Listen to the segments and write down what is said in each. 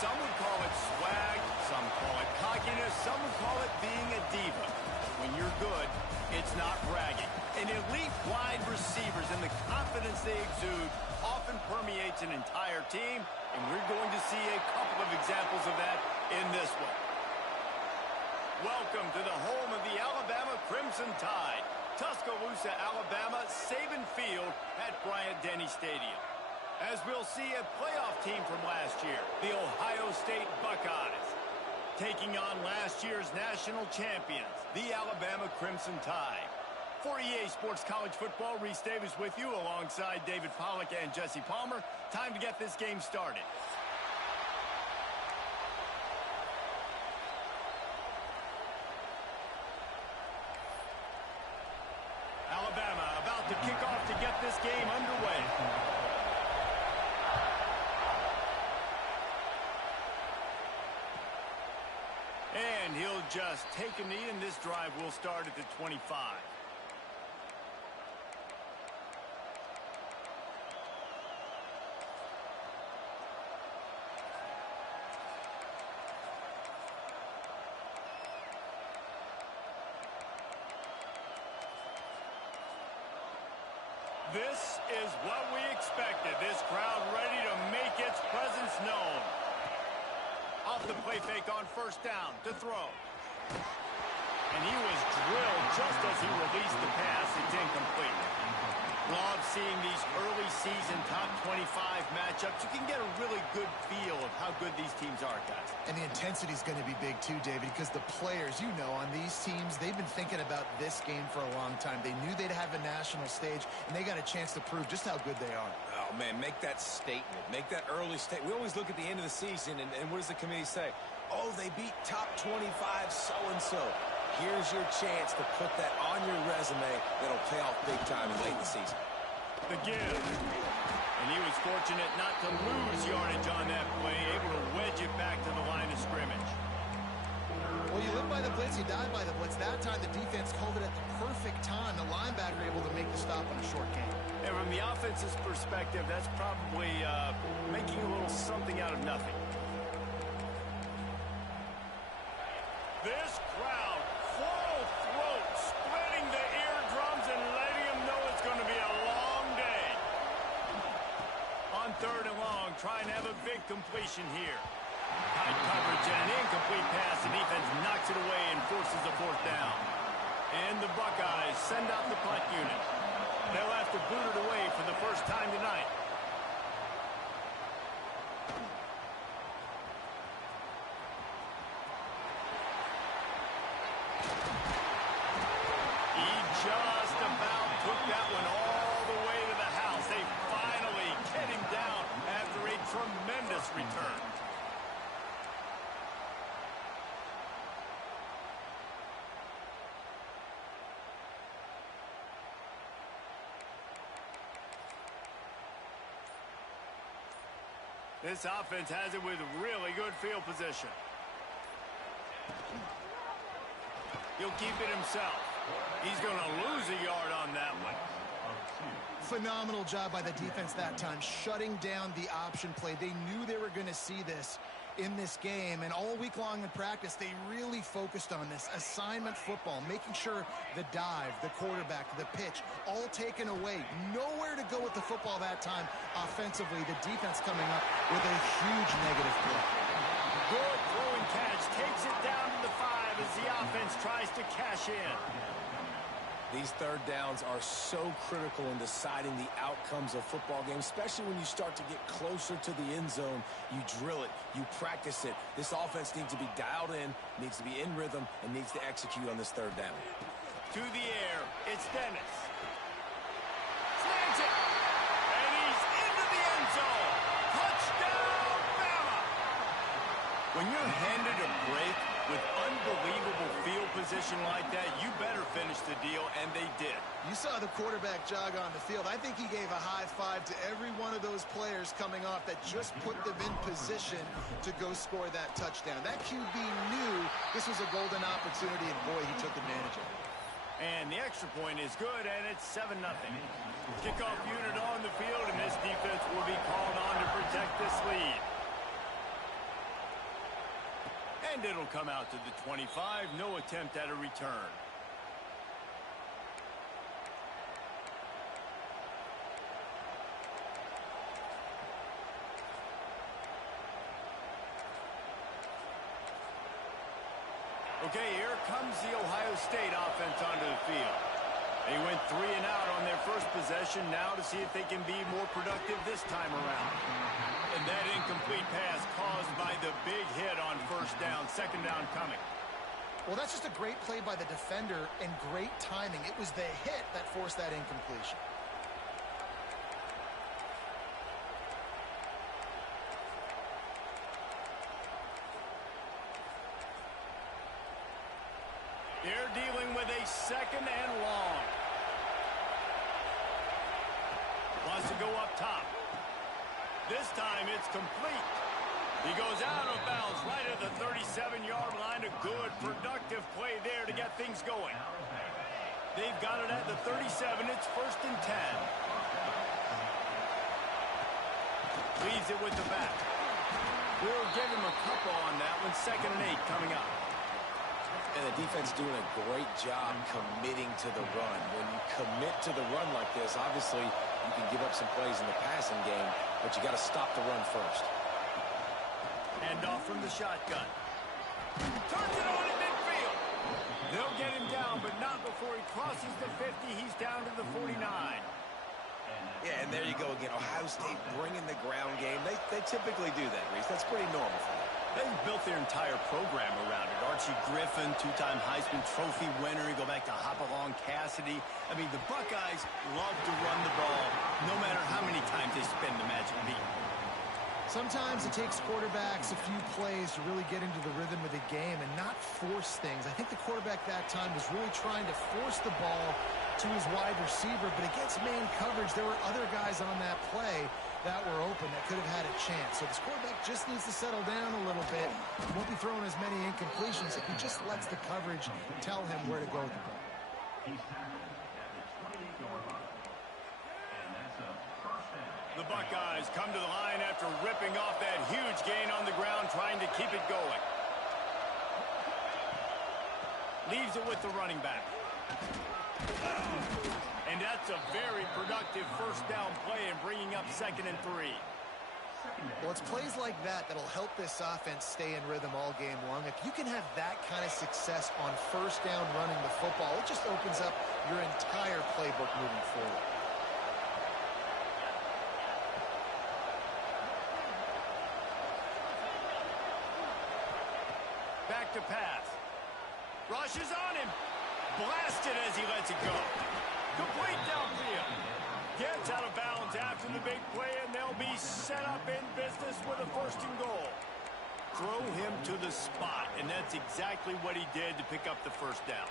Some would call it swag, some call it cockiness, some would call it being a diva. When you're good, it's not bragging. And elite wide receivers and the confidence they exude often permeates an entire team, and we're going to see a couple of examples of that in this one. Welcome to the home of the Alabama Crimson Tide. Tuscaloosa, Alabama, Saban Field at Bryant-Denny Stadium. As we'll see a playoff team from last year, the Ohio State Buckeyes, taking on last year's national champions, the Alabama Crimson Tide. For EA Sports College Football, Reese Davis with you alongside David Pollack and Jesse Palmer. Time to get this game started. Alabama about to kick off to get this game underway. And he'll just take a knee, and this drive will start at the 25. This is what we expected. This crowd ready to make its presence known. Off the play fake on first down to throw. And he was drilled just as he released the pass. It's incomplete. Love seeing these early season top 25 matchups. You can get a really good feel of how good these teams are, guys. And the intensity is going to be big too, David, because the players, you know, on these teams, they've been thinking about this game for a long time. They knew they'd have a national stage, and they got a chance to prove just how good they are. Oh, man, make that statement. Make that early statement. We always look at the end of the season, and what does the committee say? Oh, they beat top 25 so-and-so. Here's your chance to put that on your resume that'll pay off big time late in the season. The give. And he was fortunate not to lose yardage on that play, able to wedge it back to the line of scrimmage. Well, you live by the blitz, you die by the blitz. That time, the defense called it at the perfect time. The linebacker able to make the stop on a short game. And from the offense's perspective, that's probably making a little something out of nothing. This crowd, full throat, splitting the eardrums and letting them know it's going to be a long day. On third and long, trying to have a big completion here. Tight coverage and an incomplete pass. The defense knocks it away and forces a fourth down. And the Buckeyes send out the punt unit. They'll have to boot it away for the first time tonight. He just about took that one all the way to the house. They finally get him down after a tremendous return. This offense has it with really good field position. He'll keep it himself. He's going to lose a yard on that one. Phenomenal job by the defense that time, shutting down the option play. They knew they were going to see this in this game, and all week long in practice, they really focused on this assignment football, making sure the dive, the quarterback, the pitch, all taken away. Nowhere to go with the football that time offensively. The defense coming up with a huge negative play. Good throw and catch, takes it down to the 5 as the offense tries to cash in. These third downs are so critical in deciding the outcomes of football games, especially when you start to get closer to the end zone. You drill it, you practice it. This offense needs to be dialed in, needs to be in rhythm, and needs to execute on this third down. To the air, it's Dennis. Slants it, and he's into the end zone. Touchdown, Bama! When you're handed a break with unbelievable field position like that, you better finish the deal, and they did. You saw the quarterback jog on the field. I think he gave a high five to every one of those players coming off that just put them in position to go score that touchdown. That QB knew this was a golden opportunity, and boy, he took advantage of it. And the extra point is good, and it's 7-0. Kickoff unit on the field, and this defense will be called on to protect this lead. And it'll come out to the 25. No attempt at a return. Okay, here comes the Ohio State offense onto the field. They went 3 and out on their first possession. Now to see if they can be more productive this time around. And that incomplete pass caused by the big hit on first down. Second down coming. Well, that's just a great play by the defender and great timing. It was the hit that forced that incompletion. They're dealing with a second and long. Wants to go up top. This time it's complete. He goes out of bounds right at the 37-yard line. A good, productive play there to get things going. They've got it at the 37. It's 1st and 10. Leaves it with the back. We'll give him a couple on that one. 2nd and 8 coming up. And the defense doing a great job committing to the run. When you commit to the run like this, obviously you can give up some plays in the passing game, but you got to stop the run first. Hand off from the shotgun. Turns it on in midfield. They'll get him down, but not before he crosses the 50. He's down to the 49. Yeah, and there you go again. Ohio State bringing the ground game. They typically do that, Reese. That's pretty normal for them. They've built their entire program around it. Archie Griffin, 2-time Heisman Trophy winner. You go back to Hopalong Cassidy. I mean, the Buckeyes love to run the ball, no matter how many times they spin the magic beat. Sometimes it takes quarterbacks a few plays to really get into the rhythm of the game and not force things. I think the quarterback that time was really trying to force the ball to his wide receiver, but against man coverage, there were other guys on that play that were open that could have had a chance. So this quarterback just needs to settle down a little bit. He won't be throwing as many incompletions if he just lets the coverage tell him where to go with the ball. The Buckeyes come to the line after ripping off that huge gain on the ground, trying to keep it going. Leaves it with the running back. And that's a very productive first down play and bringing up 2nd and 3. Well, it's plays like that that'll help this offense stay in rhythm all game long. If you can have that kind of success on first down running the football, it just opens up your entire playbook moving forward. Back to pass. Rushes on him. Blasted as he lets it go. Complete downfield. Gets out of bounds after the big play, and they'll be set up in business with a 1st and goal. Throw him to the spot, and that's exactly what he did to pick up the first down.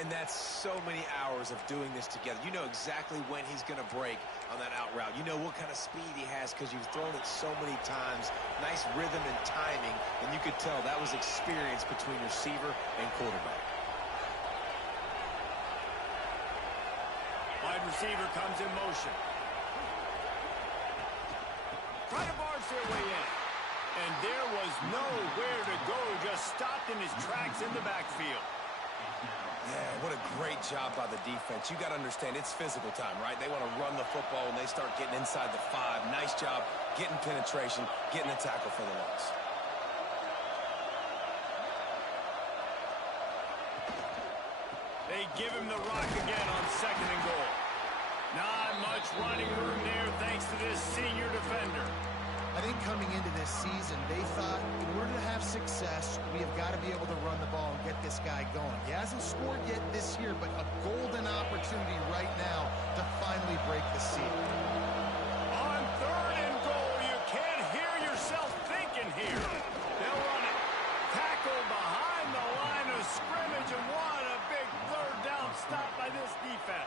And that's so many hours of doing this together. You know exactly when he's going to break on that out route. You know what kind of speed he has because you've thrown it so many times. Nice rhythm and timing, and you could tell that was experience between receiver and quarterback. Wide receiver comes in motion. Try to barge their way in. And there was nowhere to go, just stopped in his tracks in the backfield. Yeah, what a great job by the defense. You got to understand, it's physical time, right? They want to run the football and they start getting inside the 5. Nice job getting penetration, getting the tackle for the loss. They give him the rock again on 2nd and goal. Not much running room there thanks to this senior defender. I think coming into this season, they thought in order to have success, we have got to be able to run the ball and get this guy going. He hasn't scored yet this year, but a golden opportunity right now to finally break the seal. On 3rd and goal, you can't hear yourself thinking here. They'll run it. Tackle behind the line of scrimmage, and what a big 3rd down stop by this defense.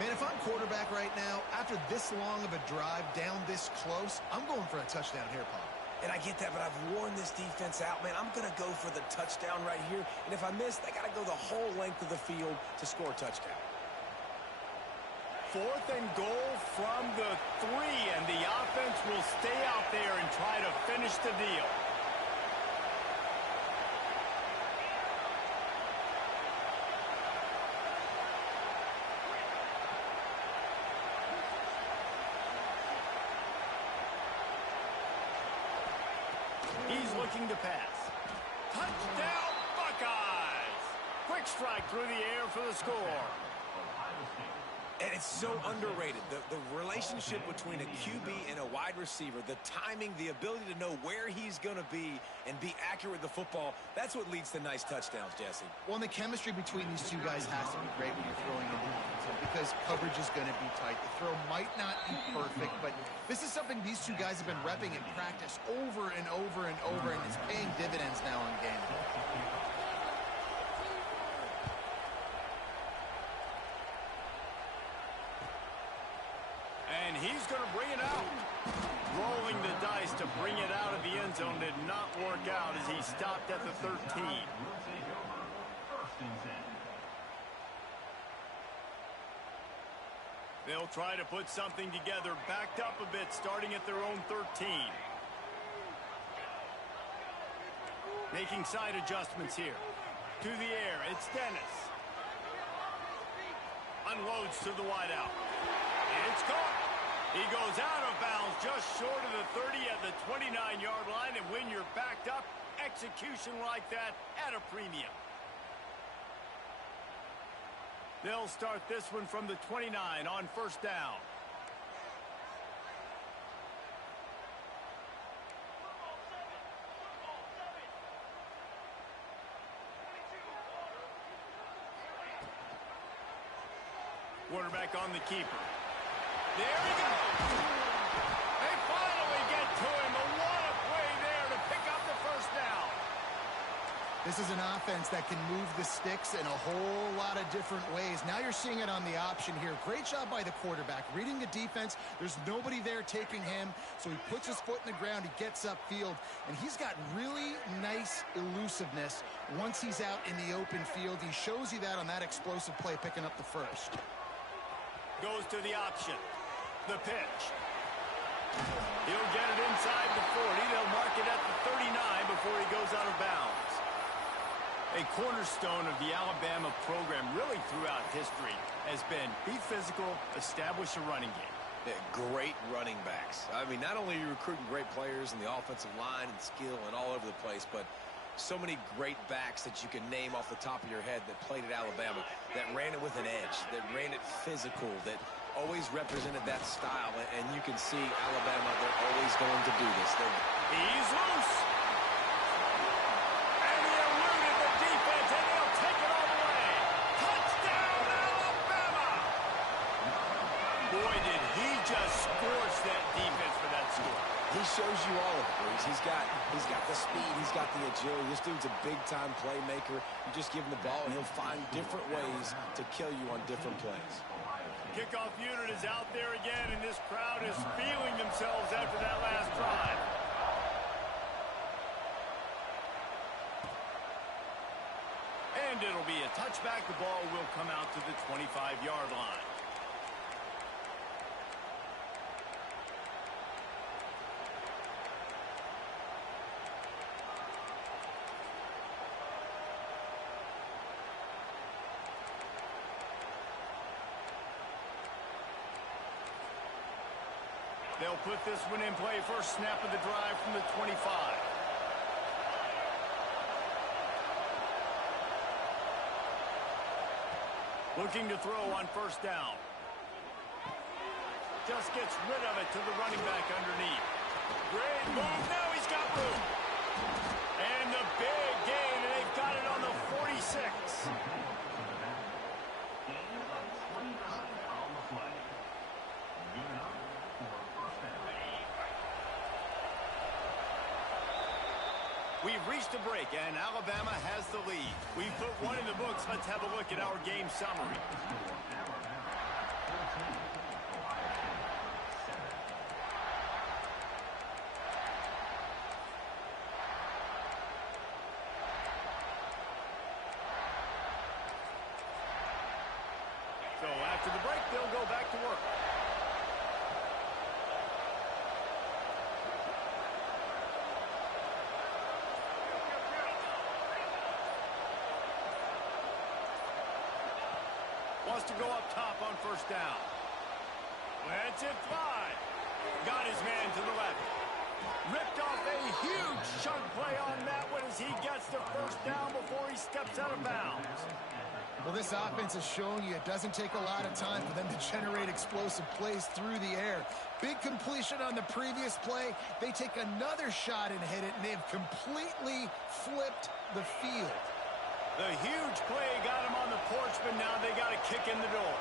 Man, if I'm quarterback right now, after this long of a drive down this close, I'm going for a touchdown here, Paul. And I get that, but I've worn this defense out, man. I'm going to go for the touchdown right here. And if I miss, they got to go the whole length of the field to score a touchdown. 4th and goal from the 3, and the offense will stay out there and try to finish the deal. looking to pass. Touchdown, Buckeyes! Quick strike through the air for the score. And it's so underrated. The relationship between a QB and a wide receiver, the timing, the ability to know where he's going to be and be accurate with the football, that's what leads to nice touchdowns, Jesse. Well, and the chemistry between these two guys has to be great when you're throwing into the end zone because coverage is going to be tight. The throw might not be perfect, but this is something these two guys have been repping in practice over and over and over, and it's paying dividends now in game. And he's going to bring it out. Rolling the dice to bring it out of the end zone did not work out as he stopped at the 13. They'll try to put something together, backed up a bit, starting at their own 13. Making side adjustments here. To the air, it's Dennis. Unloads to the wideout. It's caught. He goes out of bounds just short of the 30 at the 29-yard line, and when you're backed up, execution like that at a premium. They'll start this one from the 29 on first down. Quarterback on the keeper. There he goes. They finally get to him. A what a play there to pick up the first down. This is an offense that can move the sticks in a whole lot of different ways. Now you're seeing it on the option here. Great job by the quarterback. Reading the defense, there's nobody there taking him, so he puts his foot in the ground, he gets upfield, and he's got really nice elusiveness once he's out in the open field. He shows you that on that explosive play, picking up the first. Goes to the option. The pitch. He'll get it inside the 40. They'll mark it at the 39 before he goes out of bounds. A cornerstone of the Alabama program really throughout history has been be physical, establish a running game. Yeah, great running backs. I mean, not only are you recruiting great players in the offensive line and skill and all over the place, but so many great backs that you can name off the top of your head that played at Alabama, that ran it with an edge, that ran it physical, that always represented that style. And you can see Alabama, they're always going to do this. He's loose. And he eluded the defense, and he'll take it all the way. Touchdown, Alabama! Boy, did he just scorch that defense for that score. He shows you all of it, Bruce. He's got the speed, he's got the agility. This dude's a big-time playmaker. You just give him the ball, and he'll find different ways to kill you on different plays. Kickoff unit is out there again, and this crowd is feeling themselves after that last drive. And it'll be a touchback. The ball will come out to the 25-yard line. They'll put this one in play. First snap of the drive from the 25. Looking to throw on first down. Just gets rid of it to the running back underneath. Great move. Now he's got room. And the big gain, and they've got it on the 46. We've reached a break, and Alabama has the lead. We've put one in the books. Let's have a look at our game summary. So after the break, they'll go back to work. Wants to go up top on first down. Lets it fly. Got his man to the left. Ripped off a huge chunk play on that one as he gets the first down before he steps out of bounds. Well, this offense is showing you it doesn't take a lot of time for them to generate explosive plays through the air. Big completion on the previous play. They take another shot and hit it, and they've completely flipped the field. The huge play got him on the porch, but now they got a kick in the door.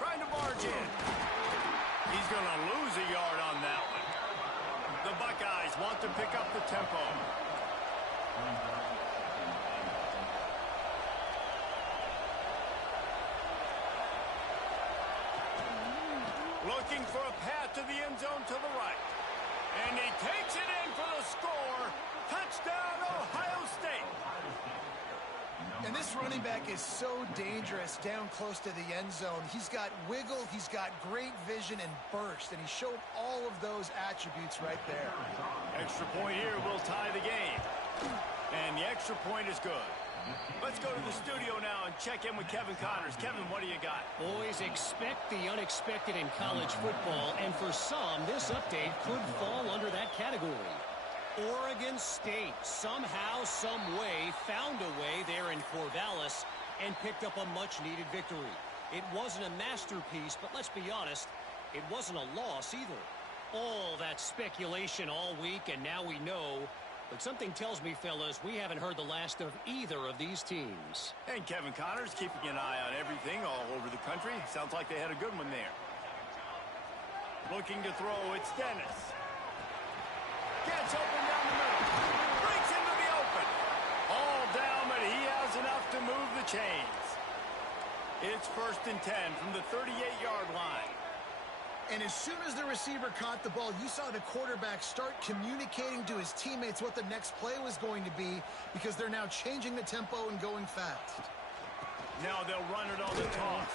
Trying to barge in. He's going to lose a yard on that one. The Buckeyes want to pick up the tempo. Looking for a path to the end zone to the right. And he takes it in for the score. Touchdown, Ohio State. And this running back is so dangerous down close to the end zone. He's got wiggle, he's got great vision and burst, and he showed all of those attributes right there. Extra point here will tie the game. And the extra point is good. Let's go to the studio now and check in with Kevin Connors. Kevin, what do you got? Boys, expect the unexpected in college football, and for some, this update could fall under that category. Oregon State somehow, some way, found a way there in Corvallis and picked up a much-needed victory. It wasn't a masterpiece, but let's be honest, it wasn't a loss either. All that speculation all week, and now we know. But something tells me, fellas, we haven't heard the last of either of these teams. And Kevin Connors keeping an eye on everything all over the country. Sounds like they had a good one there. Looking to throw, it's Dennis. Gets open down the middle. Breaks into the open. All down, but he has enough to move the chains. It's 1st and 10 from the 38-yard line. And as soon as the receiver caught the ball, you saw the quarterback start communicating to his teammates what the next play was going to be, because they're now changing the tempo and going fast. Now they'll run it on the toss.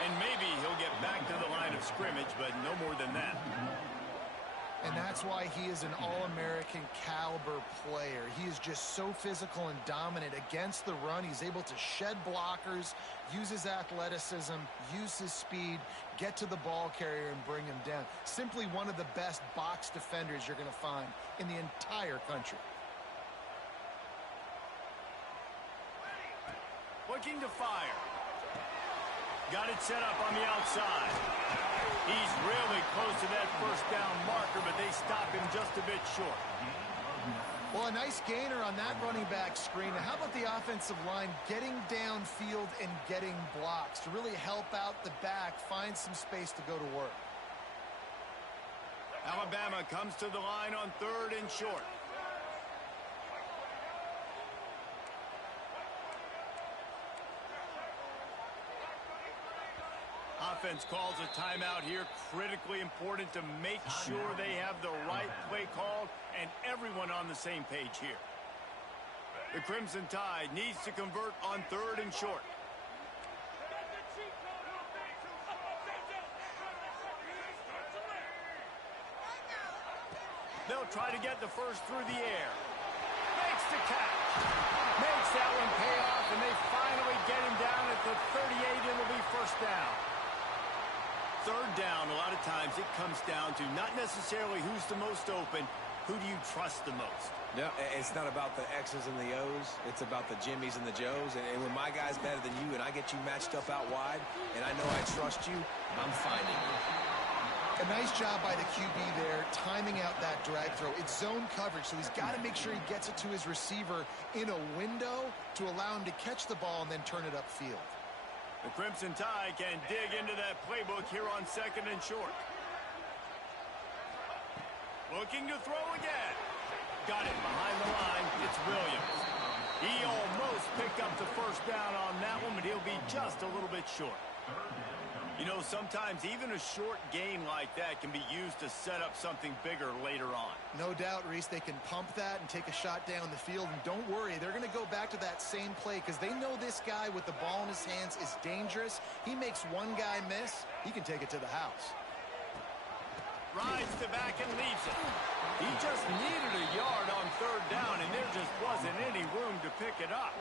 And maybe he'll get back to the line of scrimmage, but no more than that. And that's why he is an All-American caliber player. He is just so physical and dominant against the run. He's able to shed blockers, use his athleticism, use his speed, get to the ball carrier and bring him down. Simply one of the best box defenders you're going to find in the entire country. Looking to fire. Got it set up on the outside. He's really close to that first down marker, but they stop him just a bit short. Well, a nice gainer on that running back screen. How about the offensive line getting downfield and getting blocks to really help out the back, find some space to go to work? Alabama comes to the line on 3rd and short. Offense calls a timeout here. Critically important to make sure they have the right play called and everyone on the same page here. The Crimson Tide needs to convert on 3rd and short. They'll try to get the first through the air. Makes the catch. Makes that one pay off, and they finally get him down at the 38. It'll be first down. 3rd down, a lot of times it comes down to not necessarily who's the most open, who do you trust the most? No, it's not about the X's and the O's. It's about the Jimmies and the Joes. And when my guy's better than you and I get you matched up out wide and I know I trust you, I'm finding you. A nice job by the QB there, timing out that drag throw. It's zone coverage, so he's got to make sure he gets it to his receiver in a window to allow him to catch the ball and then turn it upfield. The Crimson Tide can dig into that playbook here on 2nd and short. Looking to throw again. Got it behind the line. It's Williams. He almost picked up the first down on that one, but he'll be just a little bit short. You know, sometimes even a short gain like that can be used to set up something bigger later on. No doubt, Reese, they can pump that and take a shot down the field. And don't worry, they're going to go back to that same play because they know this guy with the ball in his hands is dangerous. He makes one guy miss, he can take it to the house. Rides the back and leaves it. He just needed a yard on 3rd down, and there just wasn't any room to pick it up.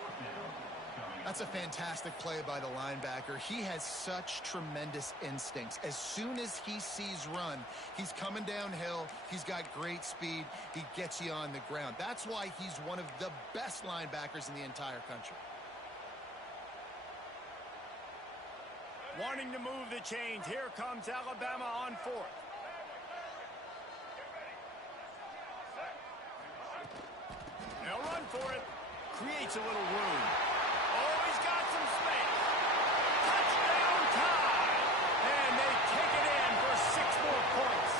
That's a fantastic play by the linebacker. He has such tremendous instincts. As soon as he sees run, he's coming downhill. He's got great speed. He gets you on the ground. That's why he's one of the best linebackers in the entire country. Wanting to move the chains. Here comes Alabama on fourth. They'll run for it. Creates a little room. Oh, he's got some space. Touchdown tie. And they take it in for 6 more points.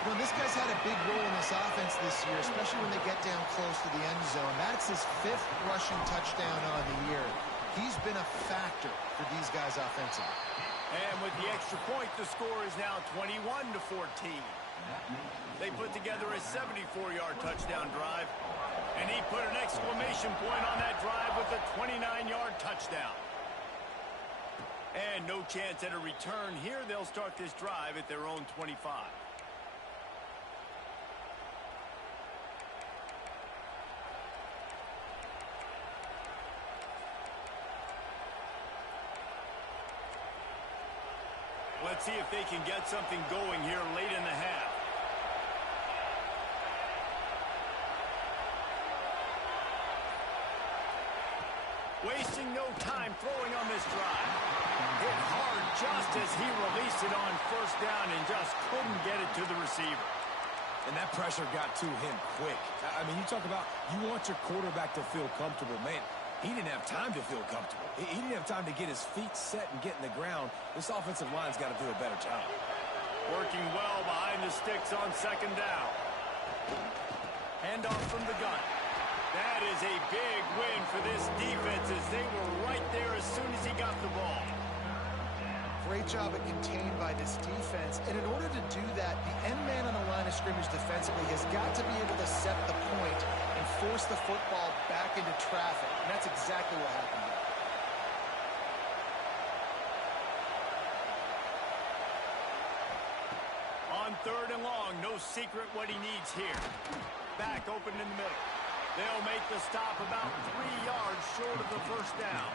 You know, this guy's had a big role in this offense this year, especially when they get down close to the end zone. That's his 5th rushing touchdown on the year. He's been a factor for these guys offensively. And with the extra point, the score is now 21-14. They put together a 74-yard touchdown drive, and he put an exclamation point on that drive with a 29-yard touchdown. And no chance at a return here. They'll start this drive at their own 25. Let's see if they can get something going here late in the half. Wasting no time throwing on this drive. Hit hard just as he released it on first down and just couldn't get it to the receiver. And that pressure got to him quick. I mean, you talk about you want your quarterback to feel comfortable. Man, he didn't have time to feel comfortable. He didn't have time to get his feet set and get in the ground. This offensive line's got to do a better job. Working well behind the sticks on second down. Handoff from the gun. That is a big win for this defense as they were right there as soon as he got the ball. Great job at contained by this defense. And in order to do that, the end man on the line of scrimmage defensively has got to be able to set the point and force the football back into traffic. And that's exactly what happened there. On third and long, no secret what he needs here. Back open in the middle. They'll make the stop about 3 yards short of the first down.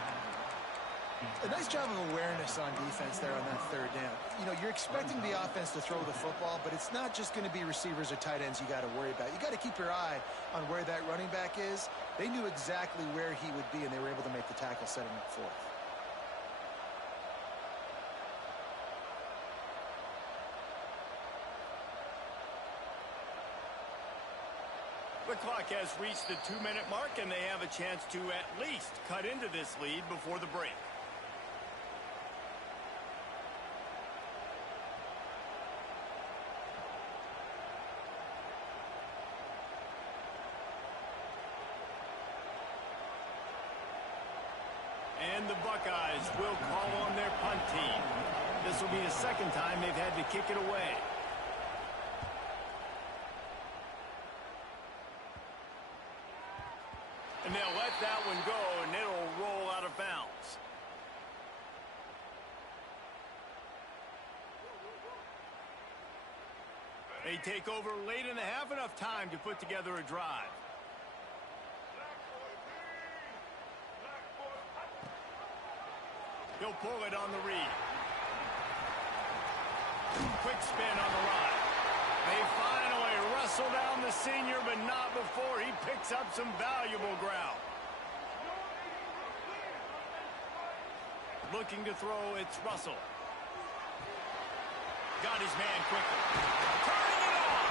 A nice job of awareness on defense there on that third down. You know, you're expecting the offense to throw the football, but it's not just going to be receivers or tight ends you got to worry about. You got to keep your eye on where that running back is. They knew exactly where he would be, and they were able to make the tackle setting up fourth. The clock has reached the 2-minute mark, and they have a chance to at least cut into this lead before the break. And the Buckeyes will call on their punt team. This will be the second time they've had to kick it away. And they'll let that one go, and it'll roll out of bounds. They take over late in the half, enough time to put together a drive. He'll pull it on the read. Quick spin on the run. They finally wrestle down the senior, but not before he picks up some valuable ground. Looking to throw, it's Russell. Got his man quickly. Turning it on.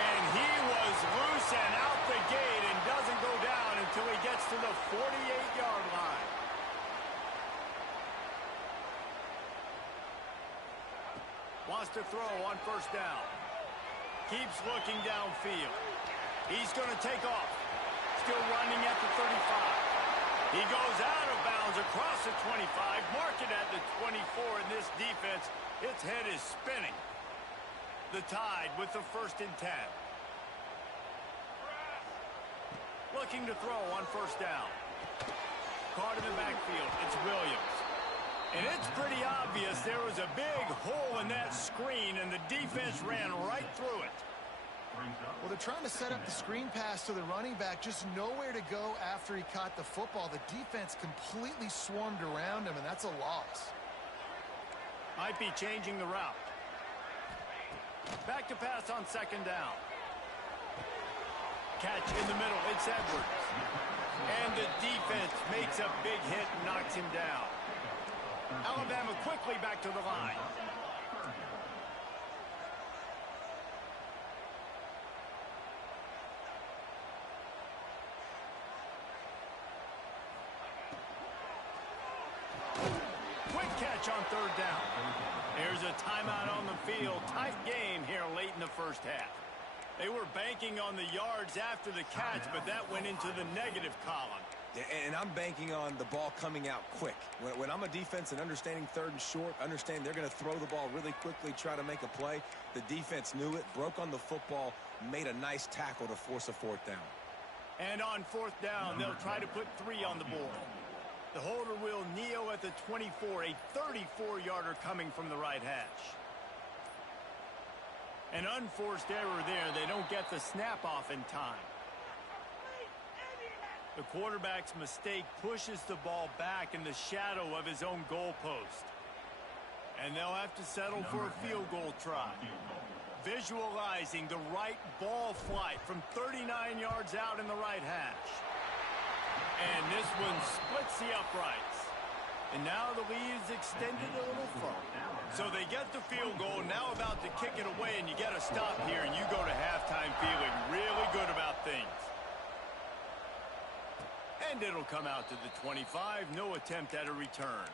And he was loose and out the gate and doesn't go down until he gets to the 48-yard line. Wants to throw on first down. Keeps looking downfield. He's going to take off. Still running at the 35. He goes out of bounds across the 25. Mark it at the 24 in this defense. Its head is spinning. The Tide with the 1st and 10. Looking to throw on first down. Caught in the backfield. It's Williams. And it's pretty obvious there was a big hole in that screen, and the defense ran right through it. Well, they're trying to set up the screen pass to the running back, just nowhere to go after he caught the football. The defense completely swarmed around him, and that's a loss. Might be changing the route. Back to pass on second down. Catch in the middle. It's Edwards. And the defense makes a big hit and knocks him down. Alabama quickly back to the line. Quick catch on third down. There's a timeout on the field. Tight game here late in the first half. They were banking on the yards after the catch, but that went into the negative column. And I'm banking on the ball coming out quick. When I'm a defense and understanding third and short, understand they're going to throw the ball really quickly, try to make a play. The defense knew it, broke on the football, made a nice tackle to force a fourth down. And on fourth down, they'll try to put 3 on the board. The holder will kneel at the 24, a 34-yarder coming from the right hash. An unforced error there. They don't get the snap off in time. The quarterback's mistake pushes the ball back in the shadow of his own goalpost. And they'll have to settle for a field goal try. Visualizing the right ball flight from 39 yards out in the right hash. And this one splits the uprights. And now the lead is extended a little further. So they get the field goal, now about to kick it away, and you get a stop here, and you go to halftime feeling really good about things. And it'll come out to the 25, no attempt at a return.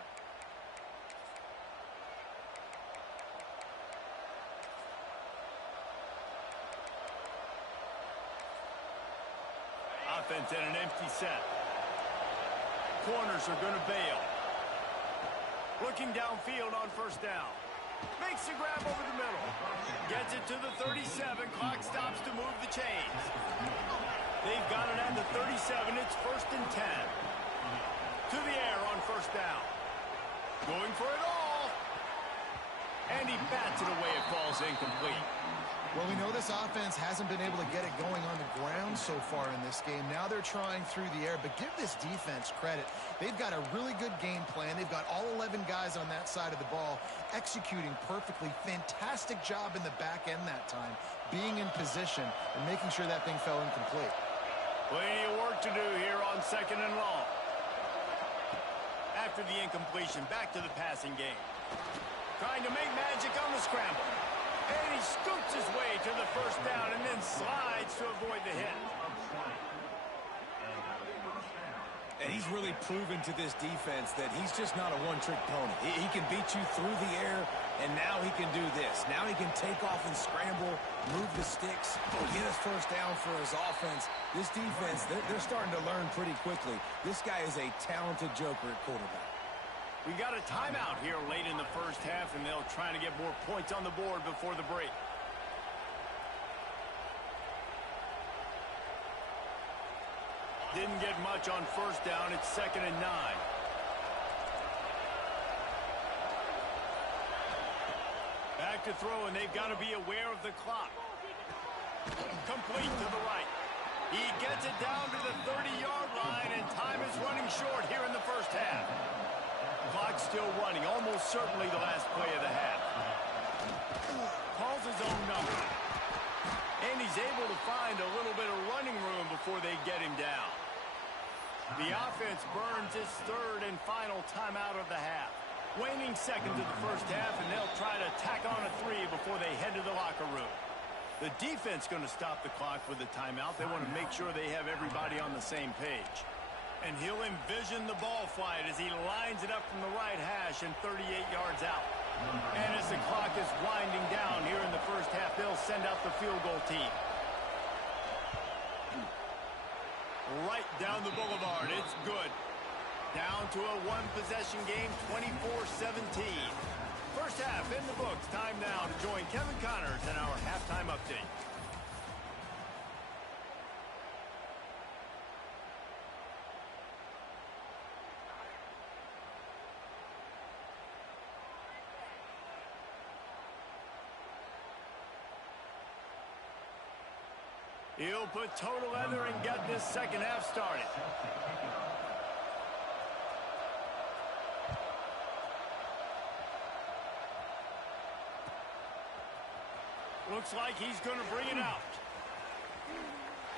Offense and an empty set. Corners are going to bail. Looking downfield on first down. Makes the grab over the middle. Gets it to the 37. Clock stops to move the chains. They've got it at the 37. It's 1st and 10. To the air on first down. Going for it all. And he bats it away. It falls incomplete. Well, we know this offense hasn't been able to get it going on the ground so far in this game. Now they're trying through the air, but give this defense credit. They've got a really good game plan. They've got all 11 guys on that side of the ball executing perfectly. Fantastic job in the back end that time, being in position and making sure that thing fell incomplete. Plenty of work to do here on second and long. After the incompletion, back to the passing game. Trying to make magic on the scramble. And he scoots his way to the first down and then slides to avoid the hit. And he's really proven to this defense that he's just not a one-trick pony. He can beat you through the air, and now he can do this. Now he can take off and scramble, move the sticks, get his first down for his offense. This defense, they're starting to learn pretty quickly. This guy is a talented joker at quarterback. We got a timeout here late in the first half, and they'll try to get more points on the board before the break. Didn't get much on first down. It's 2nd and 9. Back to throw, and they've got to be aware of the clock. Complete to the right. He gets it down to the 30-yard line, and time is running short here in the first half. Clock's still running, almost certainly the last play of the half. Calls his own number. And he's able to find a little bit of running room before they get him down. The offense burns its 3rd and final timeout of the half. Waning seconds of the first half, and they'll try to tack on a 3 before they head to the locker room. The defense going to stop the clock with the timeout. They want to make sure they have everybody on the same page. And he'll envision the ball flight as he lines it up from the right hash and 38 yards out. And as the clock is winding down here in the first half, they'll send out the field goal team. Right down the boulevard. It's good. Down to a one-possession game, 24-17. First half in the books. Time now to join Kevin Connors in our halftime update. He'll put toe to leather and get this second half started. Looks like he's going to bring it out.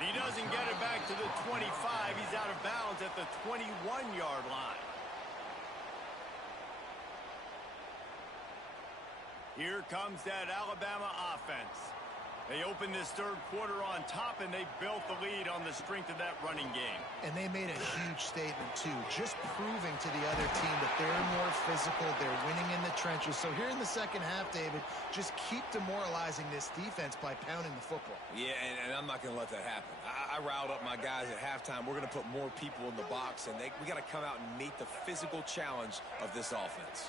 He doesn't get it back to the 25. He's out of bounds at the 21-yard line. Here comes that Alabama offense. They opened this third quarter on top, and they built the lead on the strength of that running game. And they made a huge statement, too, just proving to the other team that they're more physical, they're winning in the trenches. So here in the second half, David, just keep demoralizing this defense by pounding the football. Yeah, and I'm not going to let that happen. I riled up my guys at halftime. We're going to put more people in the box, and we got to come out and meet the physical challenge of this offense.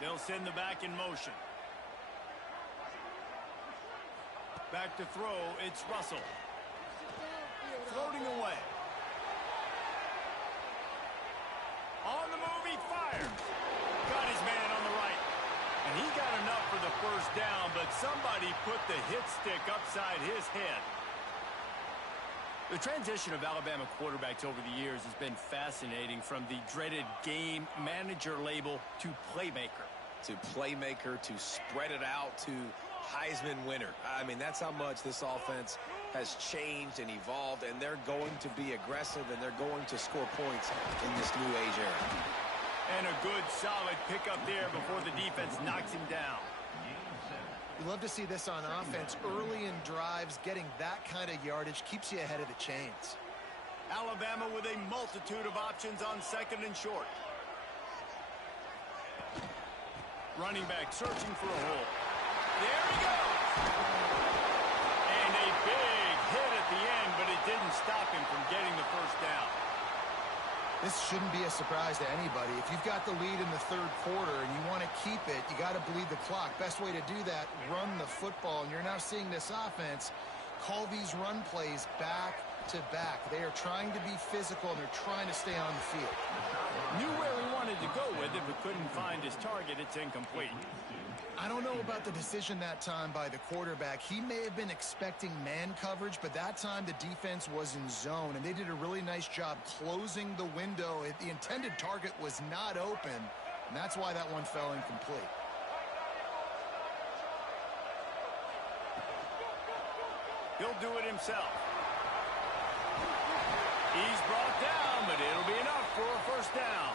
They'll send the back in motion. Back to throw, it's Russell. Floating away. On the move, he fires. Got his man on the right. And he got enough for the first down, but somebody put the hit stick upside his head. The transition of Alabama quarterbacks over the years has been fascinating, from the dreaded game manager label to playmaker. To playmaker, to spread it out, to Heisman winner. I mean, that's how much this offense has changed and evolved, and they're going to be aggressive, and they're going to score points in this new age era. And a good, solid pickup there before the defense knocks him down. You love to see this on offense. Early in drives, getting that kind of yardage keeps you ahead of the chains. Alabama with a multitude of options on second and short. Running back searching for a hole. There he goes! And a big hit at the end, but it didn't stop him from getting the first down. This shouldn't be a surprise to anybody. If you've got the lead in the third quarter and you want to keep it, you got to bleed the clock. Best way to do that, run the football. And you're now seeing this offense call these run plays back to back. They are trying to be physical, and they're trying to stay on the field. Knew where he wanted to go with it, but couldn't find his target. It's incomplete. I don't know about the decision that time by the quarterback. He may have been expecting man coverage, but that time the defense was in zone, and they did a really nice job closing the window. The intended target was not open, and that's why that one fell incomplete. He'll do it himself. He's brought down, but it'll be enough for a first down.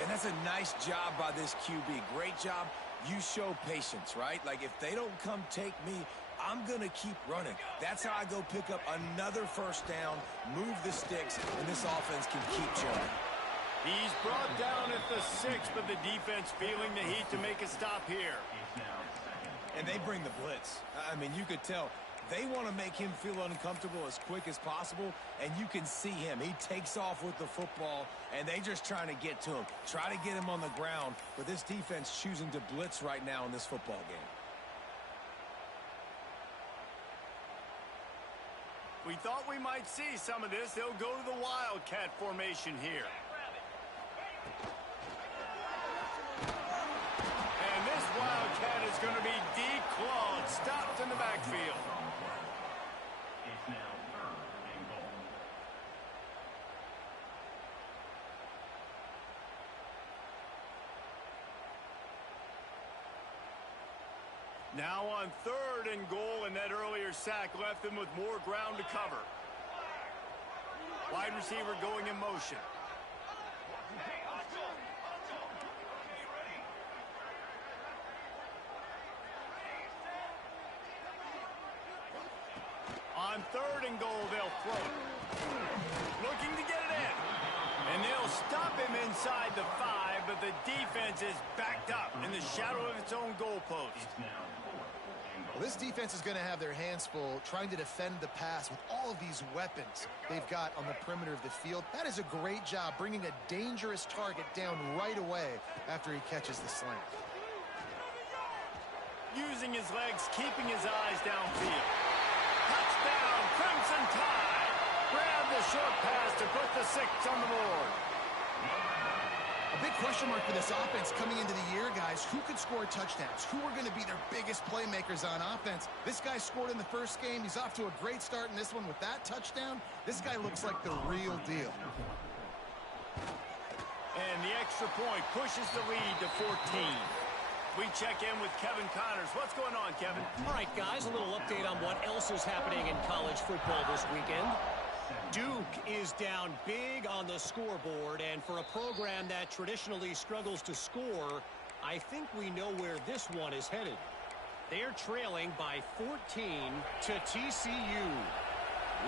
And that's a nice job by this QB. Great job. You show patience, right? Like, if they don't come take me, I'm going to keep running. That's how I go pick up another first down, move the sticks, and this offense can keep chugging. He's brought down at the 6, but the defense feeling the heat to make a stop here. And they bring the blitz. I mean, you could tell. They want to make him feel uncomfortable as quick as possible, and you can see him. He takes off with the football, and they just trying to get to him, try to get him on the ground, but this defense choosing to blitz right now in this football game. We thought we might see some of this. They'll go to the Wildcat formation here. And this Wildcat is going to be declawed, stopped in the backfield. Now on third and goal, and that earlier sack left them with more ground to cover. Wide receiver going in motion. On third and goal, they'll throw it. Looking to get it in. And they'll stop him inside the 5, but the defense is backed up in the shadow of its own goalpost. Well, this defense is going to have their hands full trying to defend the pass with all of these weapons they've got on the perimeter of the field. That is a great job bringing a dangerous target down right away after he catches the slant. Using his legs, keeping his eyes downfield. Touchdown, Crimson Tide. Grab the short pass to put the 6 on the board. A big question mark for this offense coming into the year, guys. Who could score touchdowns? Who are going to be their biggest playmakers on offense? This guy scored in the first game. He's off to a great start in this one with that touchdown. This guy looks like the real deal. And the extra point pushes the lead to 14. We check in with Kevin Connors. What's going on, Kevin? All right, guys, a little update on what else is happening in college football this weekend. Duke is down big on the scoreboard, and for a program that traditionally struggles to score, I think we know where this one is headed. They're trailing by 14 to TCU.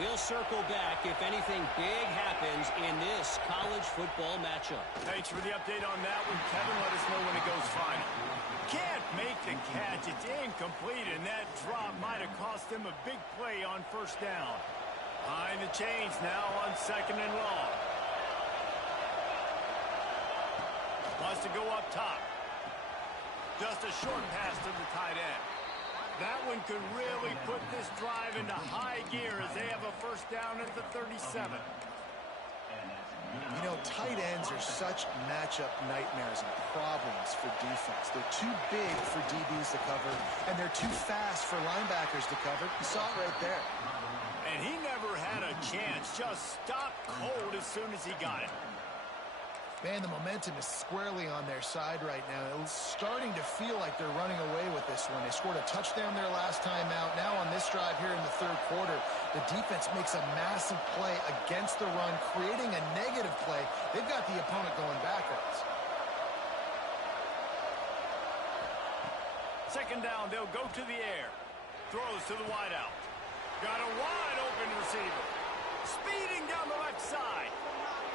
We'll circle back if anything big happens in this college football matchup. Thanks for the update on that one, Kevin. Let us know when it goes final. Can't make the catch. It's incomplete, and that drop might have cost them a big play on first down. Behind the chains now on 2nd and long. Wants to go up top. Just a short pass to the tight end. That one could really put this drive into high gear as they have a first down at the 37. You know, tight ends are such matchup nightmares and problems for defense. They're too big for DBs to cover, and they're too fast for linebackers to cover. You saw it right there. And he never had a chance. Just stopped cold as soon as he got it. Man, the momentum is squarely on their side right now. It's starting to feel like they're running away with this one. They scored a touchdown their last time out. Now on this drive here in the third quarter, the defense makes a massive play against the run, creating a negative play. They've got the opponent going backwards. Second down, they'll go to the air. Throws to the wideout. Got a wide open receiver. Speeding down the left side.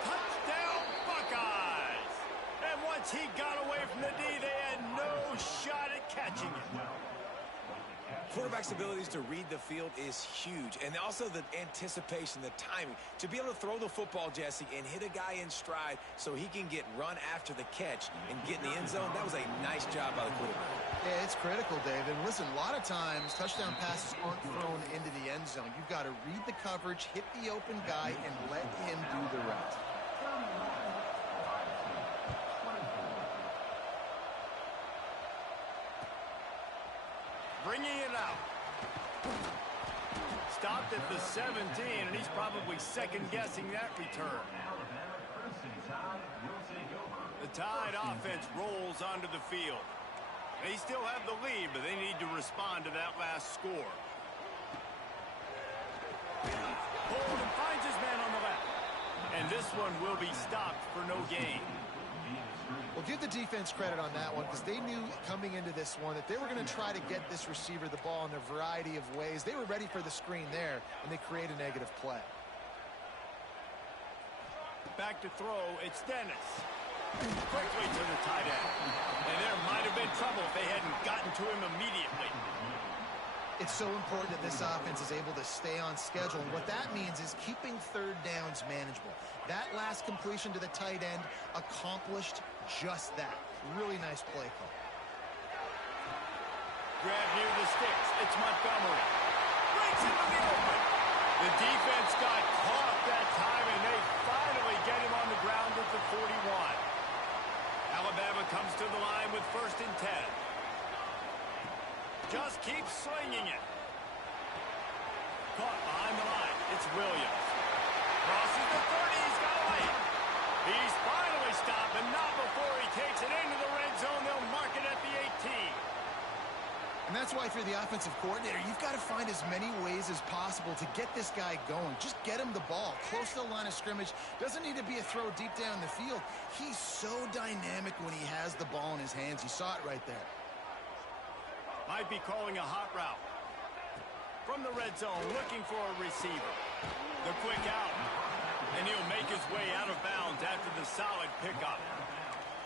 Touchdown, Buckeyes! And once he got away from the D, they had no shot at catching it. Quarterback's abilities to read the field is huge, and also the anticipation, the timing. To be able to throw the football, Jesse, and hit a guy in stride so he can get run after the catch and get in the end zone, that was a nice job by the quarterback. Yeah, it's critical, David. Listen, a lot of times touchdown passes aren't thrown into the end zone. You've got to read the coverage, hit the open guy, and let him do the rest. Bringing it out. Stopped at the 17, and he's probably second-guessing that return. The Tide offense rolls onto the field. They still have the lead, but they need to respond to that last score. Hold and finds his man on the left. And this one will be stopped for no gain. Well, give the defense credit on that one because they knew coming into this one that they were going to try to get this receiver the ball in a variety of ways. They were ready for the screen there, and they create a negative play. Back to throw, it's Dennis. Quickly to the tight end. And there might have been trouble if they hadn't gotten to him immediately. It's so important that this offense is able to stay on schedule, and what that means is keeping third downs manageable. That last completion to the tight end accomplished just that. Really nice play call. Grab near the sticks. It's Montgomery. Breaks into the open. The defense got caught that time, and they finally get him on the ground at the 41. Alabama comes to the line with 1st and 10. Just keep slinging it. Caught behind the line. It's Williams. Crosses the 30. He's got away. He's finally stopped, but not before he takes it into the red zone. They'll mark it at the 18. And that's why if you're the offensive coordinator, you've got to find as many ways as possible to get this guy going. Just get him the ball close to the line of scrimmage. Doesn't need to be a throw deep down the field. He's so dynamic when he has the ball in his hands. You saw it right there. Might be calling a hot route. From the red zone, looking for a receiver. The quick out. And he'll make his way out of bounds after the solid pickup.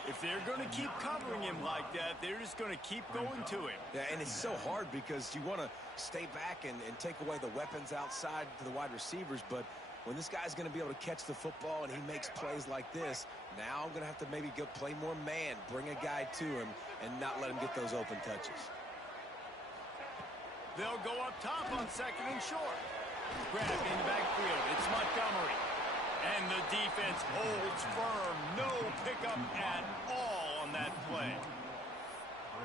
If they're going to keep covering him like that, they're just going to keep going to him. Yeah, and it's so hard because you want to stay back and take away the weapons outside to the wide receivers, but when this guy's going to be able to catch the football and he makes plays like this, now I'm going to have to maybe go play more man, bring a guy to him, and not let him get those open touches. They'll go up top on 2nd and short. Grab in the backfield. It's Montgomery. And the defense holds firm. No pickup at all on that play.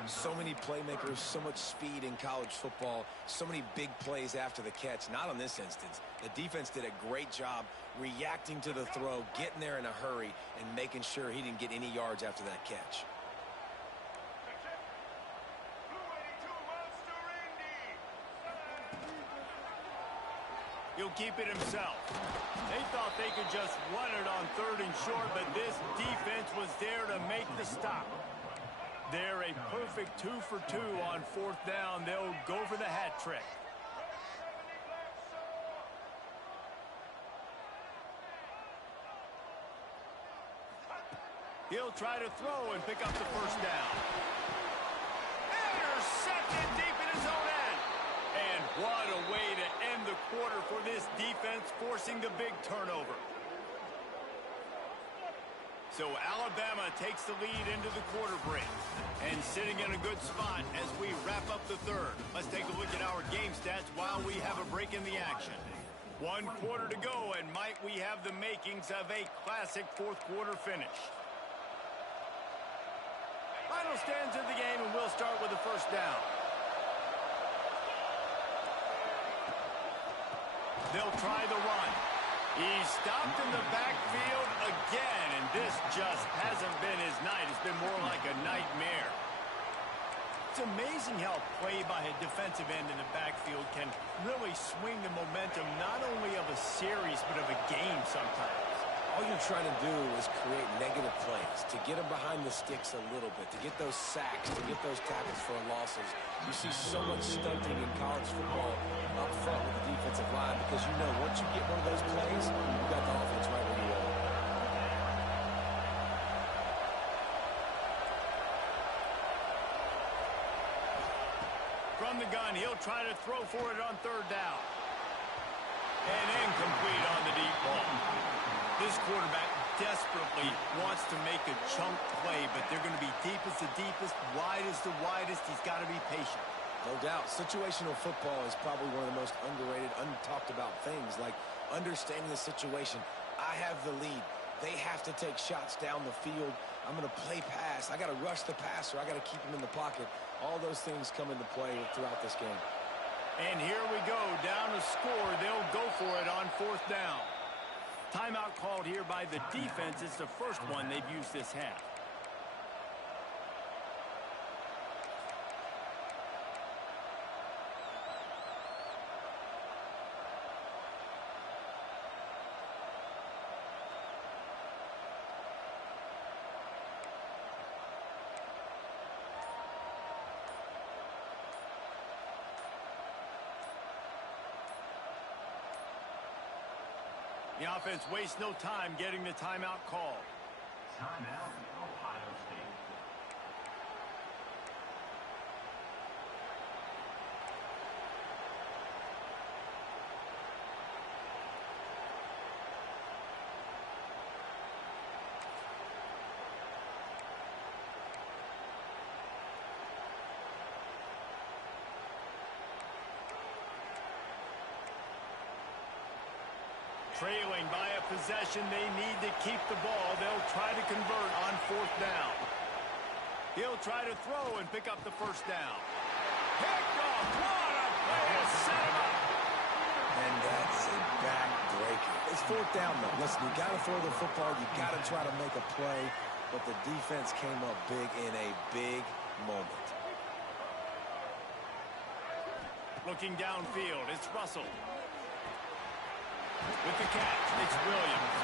So many playmakers, so much speed in college football, so many big plays after the catch. Not on this instance. The defense did a great job reacting to the throw, getting there in a hurry, and making sure he didn't get any yards after that catch. He'll keep it himself. They thought they could just run it on 3rd and short, but this defense was there to make the stop. They're a perfect 2 for 2 on 4th down. They'll go for the hat trick. He'll try to throw and pick up the 1st down. Intercepted deep in his own end. And what a way to end the quarter for this defense, forcing the big turnover. So Alabama takes the lead into the quarter break. And sitting in a good spot as we wrap up the 3rd. Let's take a look at our game stats while we have a break in the action. 1 quarter to go, and might we have the makings of a classic 4th quarter finish. Final stands of the game, and we'll start with the 1st down. They'll try the run. He's stopped in the backfield again, and this just hasn't been his night. It's been more like a nightmare. It's amazing how play by a defensive end in the backfield can really swing the momentum not only of a series but of a game sometimes. All you're trying to do is create negative plays, to get them behind the sticks a little bit, to get those sacks, to get those tackles for losses. You see so much stunting in college football up front with the defensive line because you know once you get one of those plays, you've got the offense right where you want it. From the gun, he'll try to throw for it on 3rd down. And incomplete on the deep ball. This quarterback desperately wants to make a chunk play, but they're going to be deep as the deepest, wide as the widest. He's got to be patient. No doubt. Situational football is probably one of the most underrated, untalked about things, like understanding the situation. I have the lead. They have to take shots down the field. I'm going to play pass. I got to rush the passer. I got to keep him in the pocket. All those things come into play throughout this game. And here we go, down to score. They'll go for it on 4th down. Timeout called here by the defense. It's the first one they've used this half. The offense wastes no time getting the timeout call. Timeout, Ohio State. Trailing by a possession, they need to keep the ball. They'll try to convert on 4th down. He'll try to throw and pick up the 1st down. Picked off. What a play to set him up. And that's a back-breaker. It's 4th down, though. Listen, you got to throw the football. You got to try to make a play. But the defense came up big in a big moment. Looking downfield, it's Russell. With the catch, it's Williams.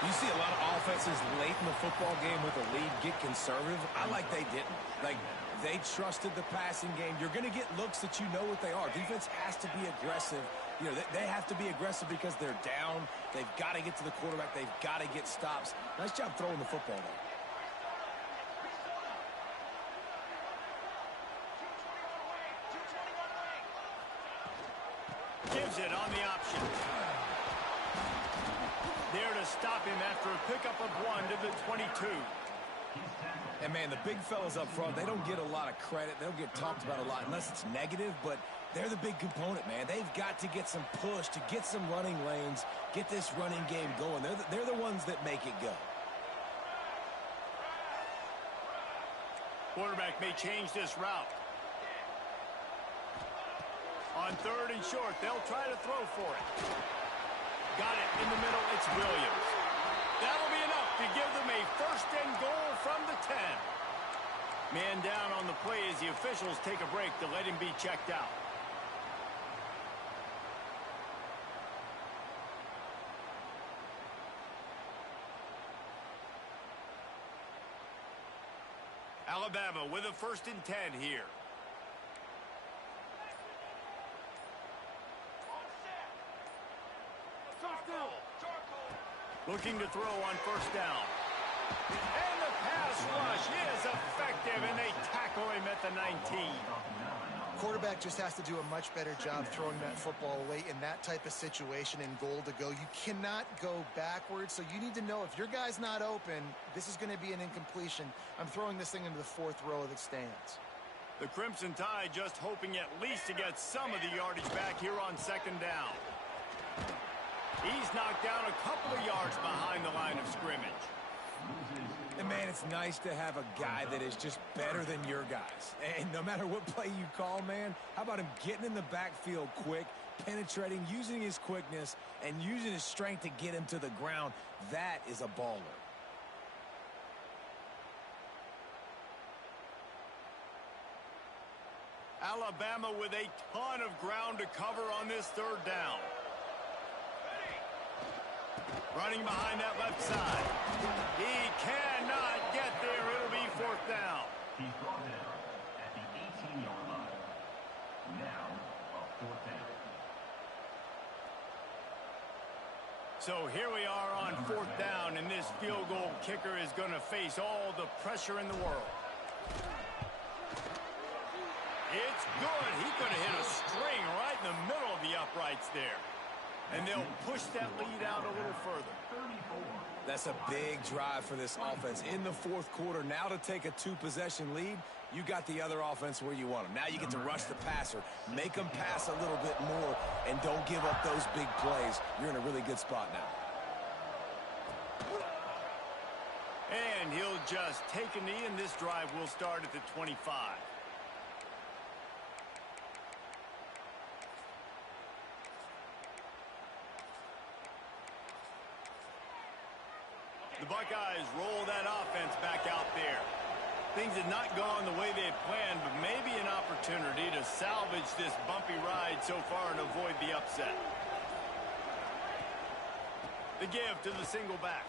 You see a lot of offenses late in the football game with a lead get conservative. I like they didn't. Like, they trusted the passing game. You're going to get looks that you know what they are. Defense has to be aggressive. You know, they have to be aggressive because they're down. They've got to get to the quarterback. They've got to get stops. Nice job throwing the football, though. Gives it on the option. There to stop him after a pickup of 1 to the 22. And, man, the big fellas up front, they don't get a lot of credit. They don't get talked about a lot unless it's negative, but they're the big component, man. They've got to get some push, to get some running lanes, get this running game going. They're the ones that make it go. Quarterback may change this route. On 3rd and short, they'll try to throw for it. Got it in the middle. It's Williams. That'll be enough to give them a 1st and goal from the 10. Man down on the play as the officials take a break to let him be checked out. Alabama with a 1st and 10 here. Looking to throw on 1st down. And the pass rush is effective, and they tackle him at the 19. Quarterback just has to do a much better job throwing that football away in that type of situation in goal to go. You cannot go backwards, so you need to know if your guy's not open, this is going to be an incompletion. I'm throwing this thing into the 4th row of the stands. The Crimson Tide just hoping at least to get some of the yardage back here on 2nd down. He's knocked down a couple of yards behind the line of scrimmage. And, man, it's nice to have a guy that is just better than your guys. And no matter what play you call, man, how about him getting in the backfield quick, penetrating, using his quickness, and using his strength to get him to the ground? That is a baller. Alabama with a ton of ground to cover on this 3rd down. Running behind that left side. He cannot get there. It'll be 4th down. He's brought down at the 18-yard line. Now a 4th down. So here we are on 4th down, and this field goal kicker is going to face all the pressure in the world. It's good. He could have hit a string right in the middle of the uprights there. And they'll push that lead out a little further. That's a big drive for this offense in the 4th quarter. Now to take a 2-possession lead, you got the other offense where you want them. Now you get to rush the passer, make them pass a little bit more, and don't give up those big plays. You're in a really good spot now. And he'll just take a knee, and this drive will start at the 25. The Buckeyes roll that offense back out there. Things had not gone the way they had planned, but maybe an opportunity to salvage this bumpy ride so far and avoid the upset. The give to the single back.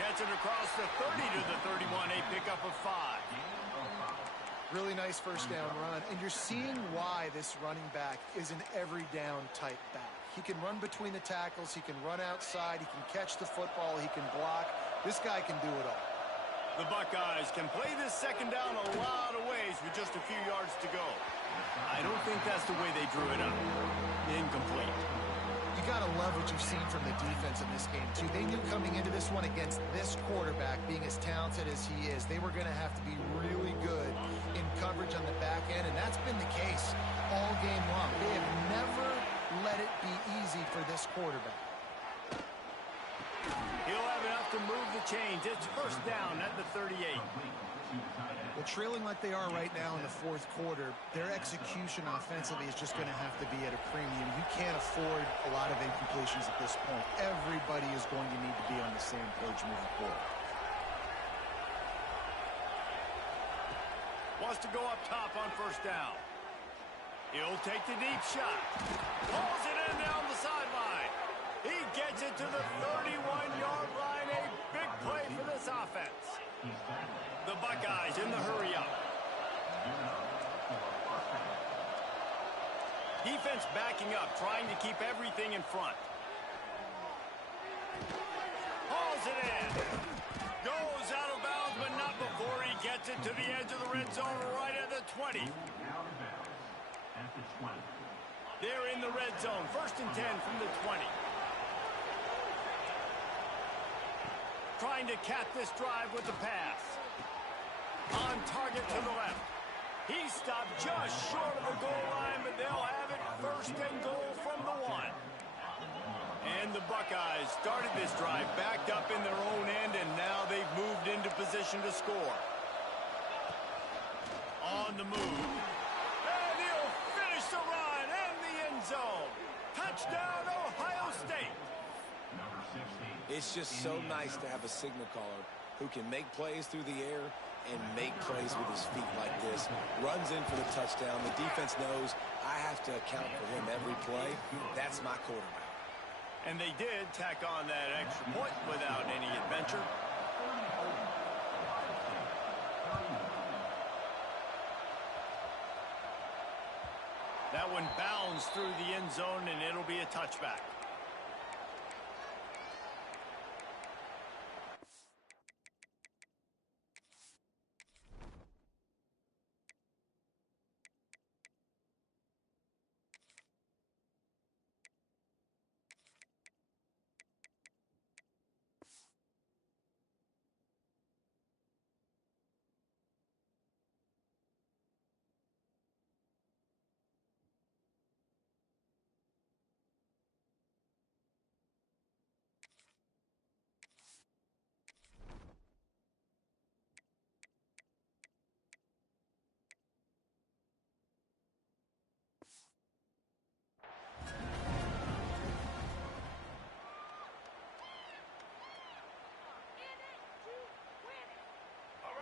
Gets it across the 30 to the 31, a pickup of 5. Really nice 1st down run, and you're seeing why this running back is an every down type back. He can run between the tackles, he can run outside, he can catch the football, he can block. This guy can do it all. The Buckeyes can play this 2nd down a lot of ways with just a few yards to go. I don't think that's the way they drew it up. Incomplete. You got to love what you've seen from the defense in this game, too. They knew coming into this one against this quarterback, being as talented as he is, they were going to have to be really good in coverage on the back end, and that's been the case all game long. They have never let it be easy for this quarterback. He'll have enough to move the chains. It's 1st down at the 38. Well, trailing like they are right now in the 4th quarter, their execution offensively is just going to have to be at a premium. You can't afford a lot of incompletions at this point. Everybody is going to need to be on the same page moving forward. Wants to go up top on 1st down. He'll take the deep shot. Pulls it in down the sideline. He gets it to the 31-yard line. A big play for this offense. The Buckeyes in the hurry-up. Defense backing up, trying to keep everything in front. Hauls it in. Goes out of bounds, but not before he gets it to the edge of the red zone right at the 20. They're in the red zone. 1st and 10 from the 20. trying to cap this drive with the pass. On target to the left. He stopped just short of the goal line, but they'll have it first and goal from the 1. And the Buckeyes started this drive backed up in their own end, and now they've moved into position to score. On the move. And he'll finish the run in the end zone. Touchdown, Ohio State. It's just so nice to have a signal caller who can make plays through the air and make plays with his feet like this. Runs in for the touchdown. The defense knows I have to account for him every play. That's my quarterback. And they did tack on that extra point without any adventure. That one bounds through the end zone, and it'll be a touchback.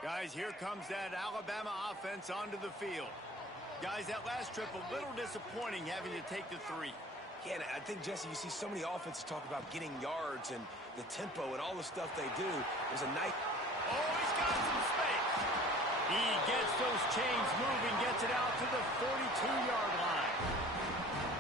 Guys, here comes that Alabama offense onto the field. Guys, that last trip a little disappointing having to take the 3. Yeah, I think, Jesse, you see so many offenses talk about getting yards and the tempo and all the stuff they do. There's a nice... Oh, he's got some space. He gets those chains moving, gets it out to the 42-yard line.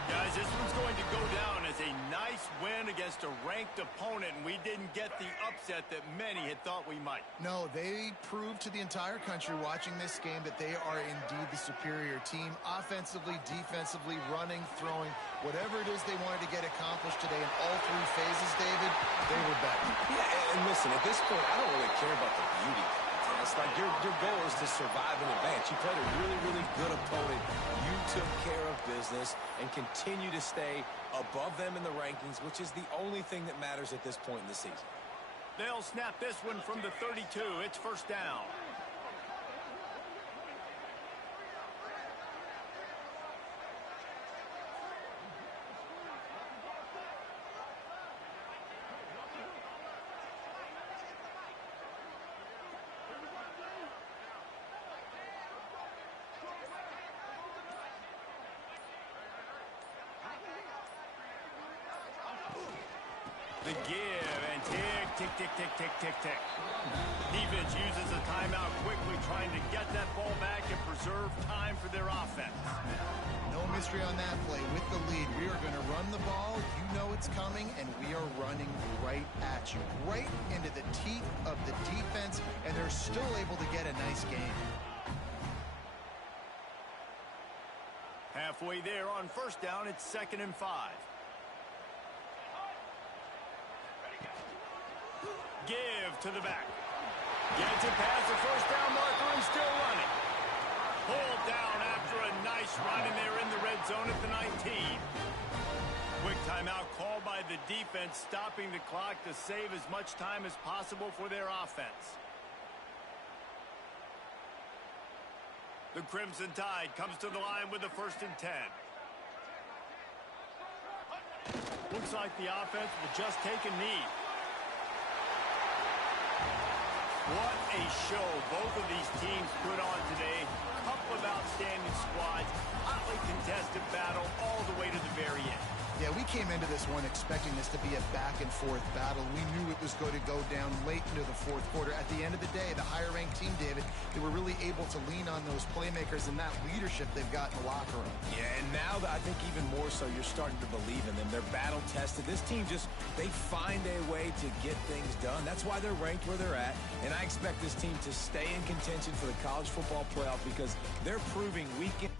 Guys, this one's going to go down as a nice win against a ranked opponent, and we didn't get the upset that many had thought we might. No, they proved to the entire country watching this game that they are indeed the superior team. Offensively, defensively, running, throwing, whatever it is they wanted to get accomplished today in all 3 phases, David, they were better. Yeah, and listen, at this point, I don't really care about the beauty. It's like your goal is to survive and advance. You played a really, really good opponent. You took care of business and continue to stay above them in the rankings, which is the only thing that matters at this point in the season. They'll snap this one from the 32. It's first down. The give, and tick, tick, tick, tick, tick, tick. Defense uses a timeout quickly, trying to get that ball back and preserve time for their offense. No mystery on that play. With the lead, we are going to run the ball. You know it's coming, and we are running right at you, right into the teeth of the defense, and they're still able to get a nice game. Halfway there on first down, it's 2nd and 5. Give to the back. Gets it past the first down marker and still running. Pulled down after a nice run, and they're in the red zone at the 19. Quick timeout called by the defense, stopping the clock to save as much time as possible for their offense. The Crimson Tide comes to the line with the 1st and 10. Looks like the offense will just take a knee. What a show both of these teams put on today. Couple of outstanding squads, hotly contested battle all the way to the very end. Yeah, we came into this one expecting this to be a back-and-forth battle. We knew it was going to go down late into the 4th quarter. At the end of the day, the higher-ranked team, David, they were really able to lean on those playmakers and that leadership they've got in the locker room. Yeah, and now I think even more so, you're starting to believe in them. They're battle-tested. This team they find a way to get things done. That's why they're ranked where they're at, and I expect this team to stay in contention for the college football playoff because they're proving week in